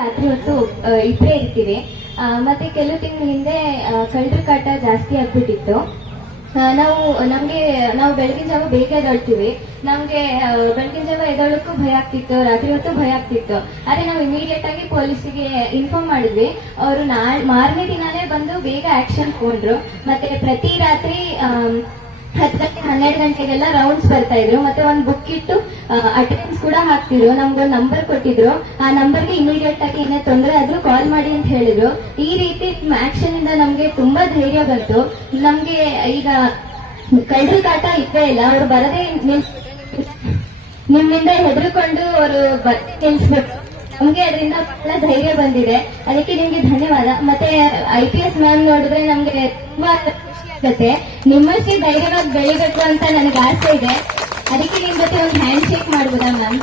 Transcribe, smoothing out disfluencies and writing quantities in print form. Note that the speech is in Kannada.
ರಾತ್ರಿ ಹೊತ್ತು ಇಬ್ಬರೇ ಇರ್ತೀವಿ. ಮತ್ತೆ ಕೆಲವು ತಿಂಗಳ ಹಿಂದೆ ಕಳ್ಳರ ಕಾಟ ಜಾಸ್ತಿ ಆಗ್ಬಿಟ್ಟಿತ್ತು. ನಾವು ಬೆಳಗಿನ ಜಾವ ಬೇಗ ಎದ್ದೇಳ್ತೀವಿ. ನಮ್ಗೆ ಬೆಳಗಿನ ಜಾವ ಎದ್ದೇಳಕ್ಕೂ ಭಯ ಆಗ್ತಿತ್ತು, ರಾತ್ರಿ ಹೊತ್ತು ಭಯ ಆಗ್ತಿತ್ತು. ಆದ್ರೆ ನಾವು ಇಮಿಡಿಯೇಟ್ ಆಗಿ ಪೊಲೀಸಿಗೆ ಇನ್ಫಾರ್ಮ್ ಮಾಡಿದ್ವಿ. ಅವರು ಮಾರನೇ ದಿನಾನೇ ಬಂದು ಬೇಗ ಆಕ್ಷನ್ ತಗೊಂಡ್ರು. ಮತ್ತೆ ಪ್ರತಿ ರಾತ್ರಿ 10 ಗಂಟೆ 12 ಗಂಟೆಗೆಲ್ಲ ರೌಂಡ್ಸ್ ಬರ್ತಾ ಇದ್ರು. ಮತ್ತೆ ಒಂದು ಬುಕ್ ಇಟ್ಟು ಅಟೆಂಡೆನ್ಸ್ ಕೂಡ ಹಾಕ್ತಿದ್ರು. ನಮ್ಗೊಂದು ನಂಬರ್ ಕೊಟ್ಟಿದ್ರು. ಆ ನಂಬರ್ಗೆ ಇಮಿಡಿಯೇಟ್ ಆಗಿ ಏನೇ ತೊಂದರೆ ಆದ್ರೂ ಕಾಲ್ ಮಾಡಿ ಅಂತ ಹೇಳಿದ್ರು. ಈ ರೀತಿ ಆಕ್ಷನ್ ಇಂದ ನಮ್ಗೆ ತುಂಬಾ ಧೈರ್ಯ ಬಂತು. ನಮ್ಗೆ ಈಗ ಕಳ್ಳರ ಕಾಟ ಇದ್ದೇ ಇಲ್ಲ. ಅವ್ರು ಬರದೇ ನಿಮ್ಮಿಂದ ಹೆದರ್ಕೊಂಡು ಅವರು ನಿಲ್ಸ್ಬೇಕು. ನಮ್ಗೆ ಅದರಿಂದ ಬಹಳ ಧೈರ್ಯ ಬಂದಿದೆ. ಅದಕ್ಕೆ ನಿಮ್ಗೆ ಧನ್ಯವಾದ. ಮತ್ತೆ IPS ಮ್ಯಾಮ್ ನೋಡಿದ್ರೆ ನಮ್ಗೆ ತುಂಬಾ ಖುಷಿ ಆಗುತ್ತೆ. ನಿಮ್ಮಷ್ಟೇ ಧೈರ್ಯವಾಗಿ ಬೆಳಿಬೇಕು ಅಂತ ನನಗೆ ಆಸೆ ಇದೆ. ಅದಕ್ಕೆ ನಿಮ್ ಜೊತೆ ಒಂದು ಹ್ಯಾಂಡ್ ಶೇಕ್ ಮಾಡ್ಬೋದಾ ಮ್ಯಾಮ್?